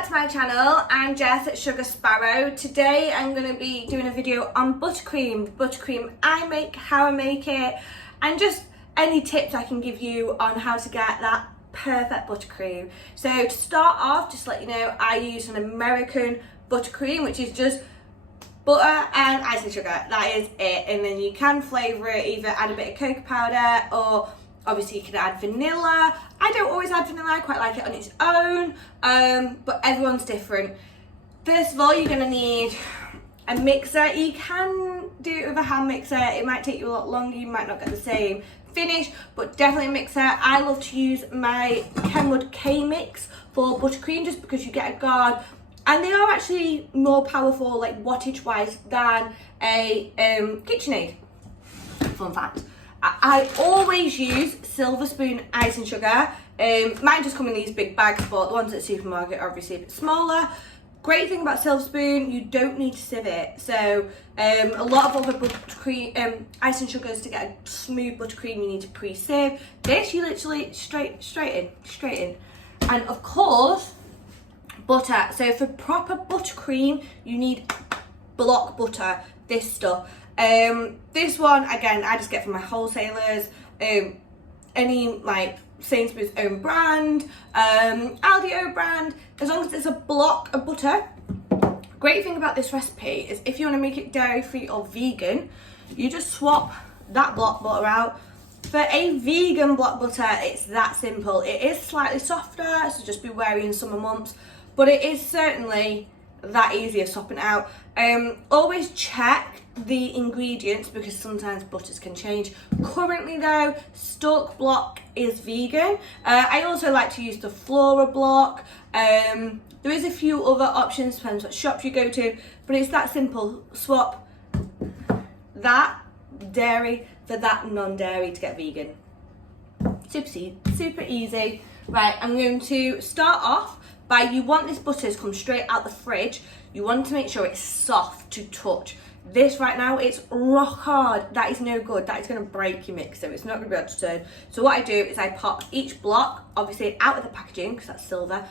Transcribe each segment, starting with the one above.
back to my channel. I'm Jess at Sugar Sparrow. Today I'm going to be doing a video on buttercream I make, how I make it, and just any tips I can give you on how to get that perfect buttercream. So to start off, just to let you know, I use an American buttercream, which is just butter and icing sugar. That is it. And then you can flavour it, either add a bit of cocoa powder, or obviously you can add vanilla. I don't always add vanilla, I quite like it on its own, but everyone's different. First of all, you're going to need a mixer. You can do it with a hand mixer. It might take you a lot longer, you might not get the same finish, but definitely a mixer. I love to use my Kenwood Kmix for buttercream, just because you get a guard, and they are actually more powerful, like wattage wise, than a KitchenAid. Fun fact. I always use silver spoon icing sugar. Mine just come in these big bags, but the ones at the supermarket are obviously a bit smaller. Great thing about silver spoon, you don't need to sieve it. So a lot of other buttercream, icing sugars, to get a smooth buttercream, you need to pre-sieve. This, you literally straight in. And of course, butter. So for proper buttercream, you need block butter, this stuff. This one, again, I just get from my wholesalers. Any like Sainsbury's own brand, Aldi own brand, as long as it's a block of butter. Great thing about this recipe is if you want to make it dairy free or vegan, you just swap that block butter out for a vegan block butter. It's that simple. It is slightly softer, so just be wary in summer months, but it is certainly that easy of swapping out. Always check the ingredients, because sometimes butters can change. Currently though, Stork block is vegan. I also like to use the Flora block. There is a few other options, depends what shop you go to, but it's that simple. Swap that dairy for that non-dairy to get vegan. Super easy. Right, I'm going to start off by, you want this butter to come straight out the fridge. You want to make sure it's soft to touch. This right now, it's rock hard. That is no good. That is going to break your mixer. It's not going to be able to turn. So what I do is I pop each block, obviously out of the packaging, because that's silver,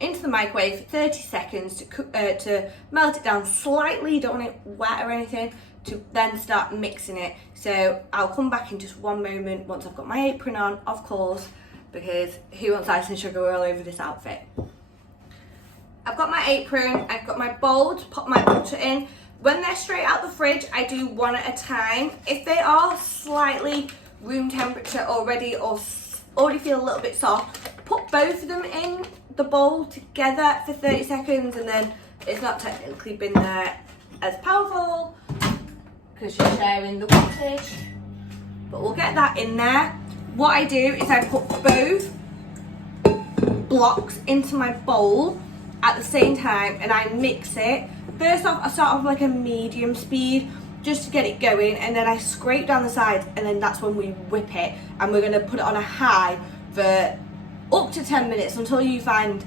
into the microwave for 30 seconds to melt it down slightly. You don't want it wet or anything, to then start mixing it. So I'll come back in just one moment once I've got my apron on, of course, because who wants icing sugar all over this outfit? I've got my apron, I've got my bowl to pop my butter in. When they're straight out the fridge, I do one at a time. If they are slightly room temperature already, or already feel a little bit soft, put both of them in the bowl together for 30 seconds, and then it's not technically been there as powerful because you're sharing the wattage. But we'll get that in there. What I do is I put both blocks into my bowl at the same time, and I mix it. First off, I start off like a medium speed just to get it going, and then I scrape down the sides, and then that's when we whip it, and we're going to put it on a high for up to 10 minutes until you find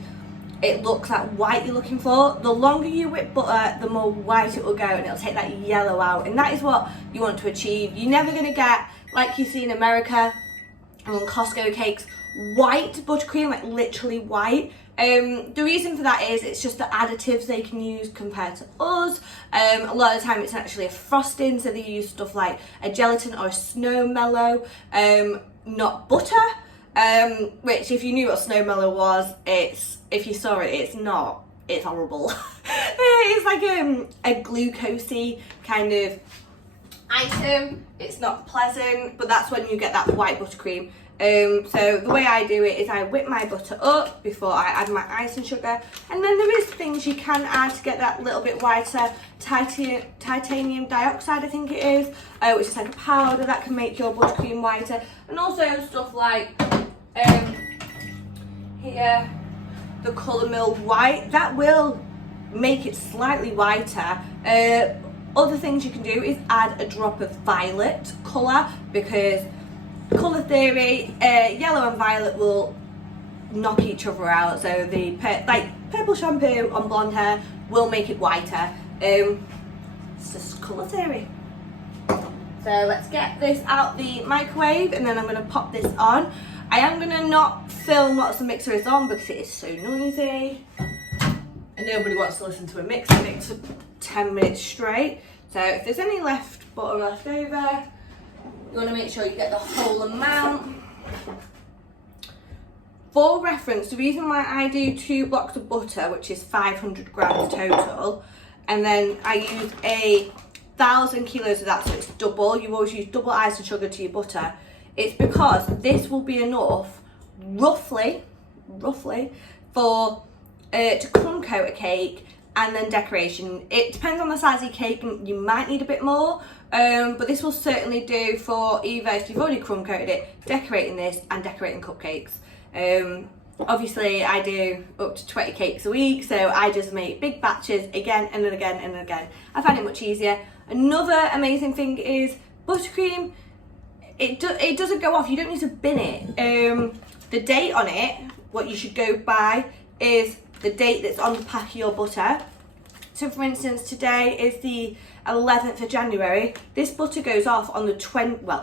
it looks that white you're looking for. The longer you whip butter, the more white it will go, and it'll take that yellow out, and that is what you want to achieve. You're never going to get, like you see in America and on Costco cakes, white buttercream, like literally white. The reason for that is it's just the additives they can use compared to us. A lot of the time it's actually a frosting, so they use stuff like a gelatin or a snow mellow, not butter, which if you knew what snow mellow was, if you saw it, it's horrible. It's like a glucosey kind of item. It's not pleasant, but that's when you get that white buttercream. So the way I do it is I whip my butter up before I add my icing sugar, and then there is things you can add to get that little bit whiter. Titanium dioxide, I think it is, which is like a powder that can make your buttercream whiter, and also stuff like here, the Colour Mill White, that will make it slightly whiter. Other things you can do is add a drop of violet colour, because colour theory, yellow and violet will knock each other out. So the like purple shampoo on blonde hair will make it whiter. It's just colour theory. So let's get this out the microwave, and then I'm going to pop this on. I am going to not film whilst the mixer is on because it is so noisy. and nobody wants to listen to a mixing it for 10 minutes straight. So if there's any butter left over, you want to make sure you get the whole amount. For reference, the reason why I do 2 blocks of butter, which is 500 grams total, and then I use 1,000 kilos of that, so it's double. You always use double ice and sugar to your butter. It's because this will be enough, roughly, for to crumb coat a cake and then decoration. It depends on the size of your cake, and you might need a bit more, but this will certainly do for either, if you've already crumb coated it, decorating this and decorating cupcakes. Obviously I do up to 20 cakes a week, so I just make big batches again and again and again. I find it much easier. Another amazing thing is buttercream. It doesn't go off. You don't need to bin it. The date on it, what you should go by, is the date that's on the pack of your butter. So for instance, today is the 11th of January. This butter goes off on the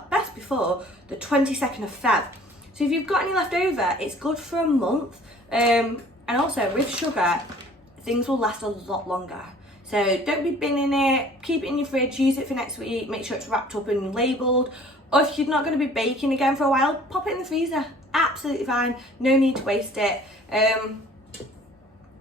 best before the 22nd of Feb. So if you've got any left over, it's good for a month. And also with sugar, things will last a lot longer. So don't be binning it, keep it in your fridge, use it for next week, make sure it's wrapped up and labelled. Or if you're not going to be baking again for a while, pop it in the freezer. Absolutely fine, no need to waste it.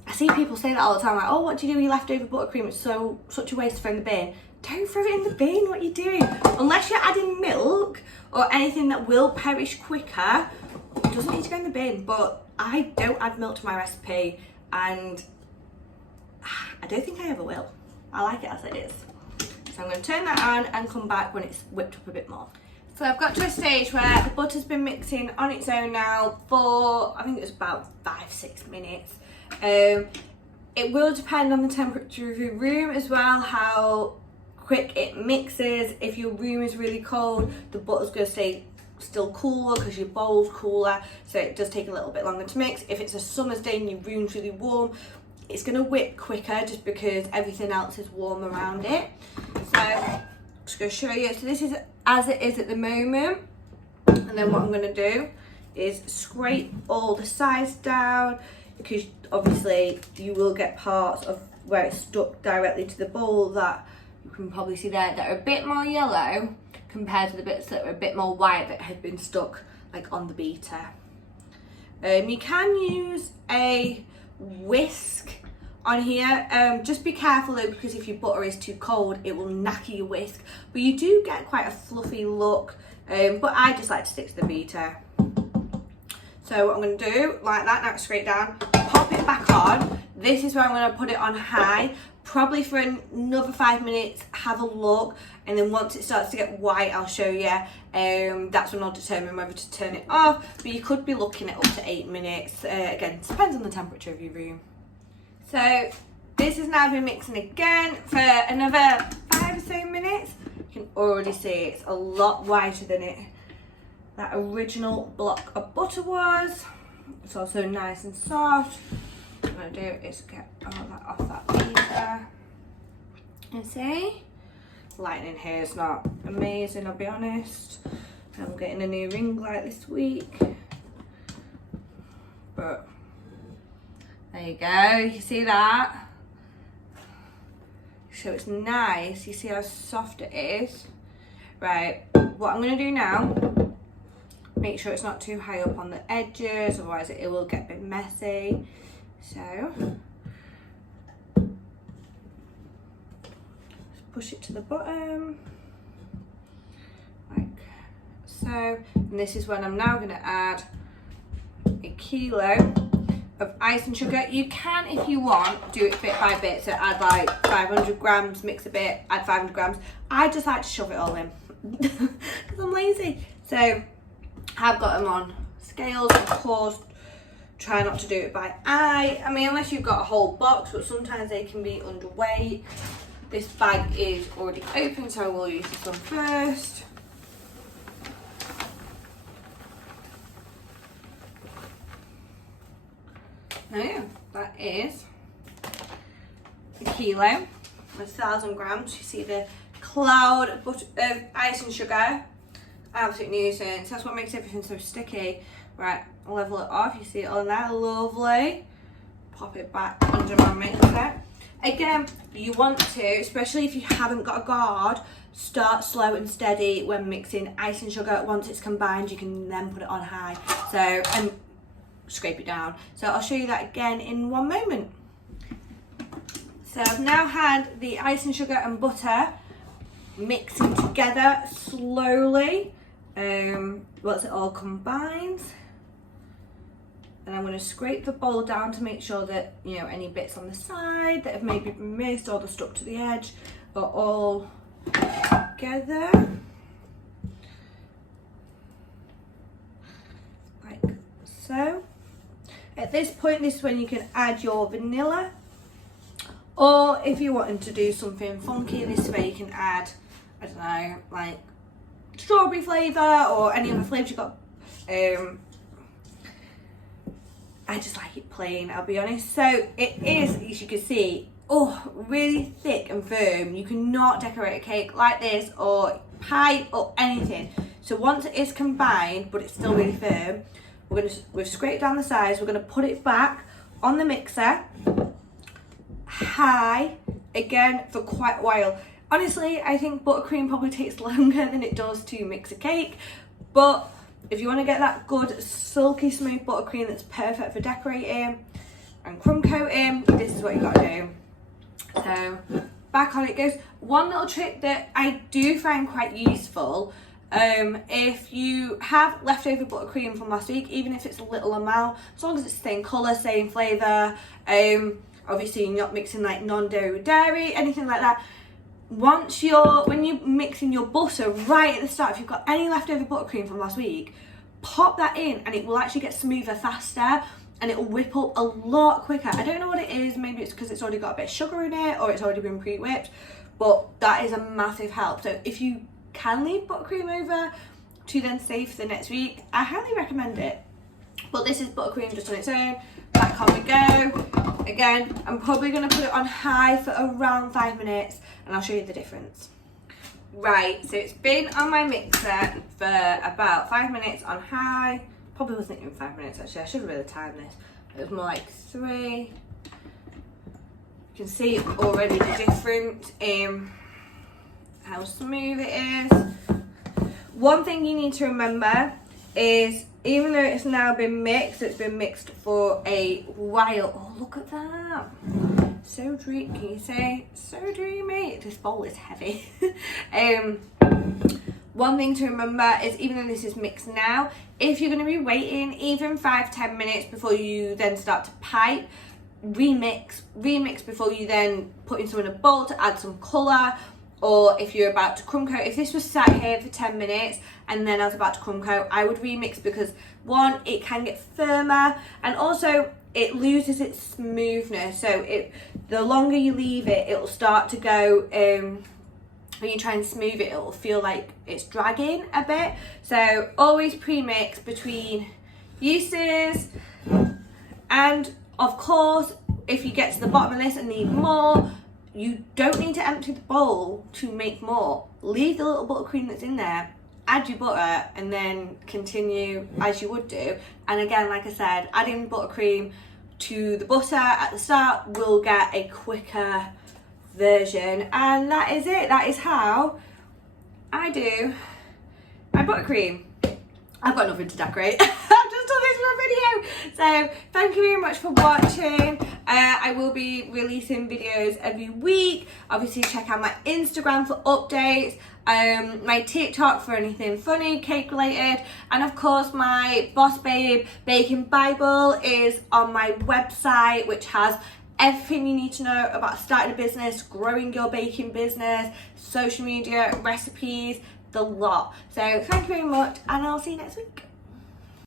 I see people say that all the time, like, oh, what do you do with your leftover buttercream? It's such a waste to throw in the bin. Don't throw it in the bin, what are you doing? Unless you're adding milk or anything that will perish quicker, it doesn't need to go in the bin. But I don't add milk to my recipe, and I don't think I ever will. I like it as it is. So I'm going to turn that on and come back when it's whipped up a bit more. So I've got to a stage where the butter's been mixing on its own now for, I think it was about 5-6 minutes. It will depend on the temperature of your room as well, how quick it mixes. If your room is really cold, the butter's going to stay still cooler because your bowl's cooler, so it does take a little bit longer to mix. If it's a summer's day and your room's really warm, it's going to whip quicker just because everything else is warm around it. So I'm just going to show you. So this is as it is at the moment, and then what I'm going to do is scrape all the sides down, because obviously you will get parts of where it's stuck directly to the bowl that you can probably see there that are a bit more yellow compared to the bits that are a bit more white that had been stuck like on the beater. You can use a whisk on here. Just be careful though, because if your butter is too cold, it will knacker your whisk. But you do get quite a fluffy look, but I just like to stick to the beater. So what I'm going to do, like that, now it's straight down, pop it back on. This is where I'm going to put it on high, probably for another 5 minutes, have a look, and then once it starts to get white, I'll show you. That's when I'll determine whether to turn it off, but you could be looking at up to 8 minutes. Again, it depends on the temperature of your room. So this has now been mixing again for another 5 or so minutes. You can already see it's a lot whiter than that original block of butter was. It's also nice and soft. What I'm going to do is get all that off that beater. And see, lighting in here is not amazing, I'll be honest. I'm getting a new ring light this week, but there you go, you see that? So it's nice, you see how soft it is. Right, what I'm going to do now, make sure it's not too high up on the edges, otherwise it will get a bit messy. So, just push it to the bottom, like so. And this is when I'm now going to add a kilo of icing sugar. You can, if you want, do it bit by bit. So add like 500 grams, mix a bit, add 500 grams. I just like to shove it all in because I'm lazy. So I've got them on scales, of course. Try not to do it by eye. I mean, unless you've got a whole box, but sometimes they can be underweight. This bag is already open, so I will use this one first. Now, that is a kilo, 1,000 grams. You see the cloud of icing sugar. Absolute nuisance. That's what makes everything so sticky. Right, I'll level it off. You see it on there, lovely. pop it back under my mixer. Again, you want to, especially if you haven't got a guard, start slow and steady when mixing icing sugar. Once it's combined, you can then put it on high. So, and scrape it down. So I'll show you that again in one moment. So I've now had the icing sugar and butter mixing together slowly. Once it all combines. And I'm going to scrape the bowl down to make sure that, you know, any bits on the side that have maybe been missed or they're stuck to the edge are all together. Like so. At this point, this is when you can add your vanilla. Or if you're wanting to do something funky, this way you can add, I don't know, like strawberry flavour or any other flavours you've got. I just like it plain, I'll be honest. So it is, as you can see, really thick and firm. You cannot decorate a cake like this or pie or anything. So once it is combined, but it's still really firm, we've scraped down the sides. We're going to put it back on the mixer, high, again for quite a while. Honestly, I think buttercream probably takes longer than it does to mix a cake, but if you want to get that good silky smooth buttercream that's perfect for decorating and crumb coating, this is what you got to do. So back on it goes. One little trick that I do find quite useful, if you have leftover buttercream from last week, even if it's a little amount, as long as it's the same colour, same flavour, obviously you're not mixing like non-dairy with dairy, anything like that. When you're mixing your butter right at the start, if you've got any leftover buttercream from last week, pop that in and it will actually get smoother faster and it will whip up a lot quicker. I don't know what it is, maybe it's because it's already got a bit of sugar in it or it's already been pre-whipped, but that is a massive help. So if you can leave buttercream over to then save for the next week, I highly recommend it. But this is buttercream just on its own. Back on we go. Again, I'm probably going to put it on high for around 5 minutes and I'll show you the difference. Right, so it's been on my mixer for about 5 minutes on high. Probably wasn't even 5 minutes actually, I should have really timed this. It was more like 3. You can see already the difference in how smooth it is. One thing you need to remember is, even though it's now been mixed, it's been mixed for a while. Oh, look at that. So dreamy, can you say? So dreamy. This bowl is heavy. One thing to remember is, even though this is mixed now, if you're going to be waiting even 5-10 minutes before you then start to pipe, remix before you then put into in a bowl to add some colour. Or if you're about to crumb coat, if this was sat here for 10 minutes and then I was about to crumb coat, I would remix because one, it can get firmer and also it loses its smoothness. So the longer you leave it, it'll start to go, when you try and smooth it, it'll feel like it's dragging a bit. So always pre-mix between uses. And of course, if you get to the bottom of this and need more, you don't need to empty the bowl to make more. Leave the little buttercream that's in there, add your butter, and then continue as you would do. And again, like I said, adding buttercream to the butter at the start will get a quicker version. And that is it. That is how I do my buttercream. I've got nothing to decorate. I've just done this for a video. So thank you very much for watching. I will be releasing videos every week. Obviously check out my Instagram for updates, my TikTok for anything funny, cake related, and of course my Boss Babe Baking Bible is on my website, which has everything you need to know about starting a business, growing your baking business, social media, recipes, the lot. So thank you very much and I'll see you next week.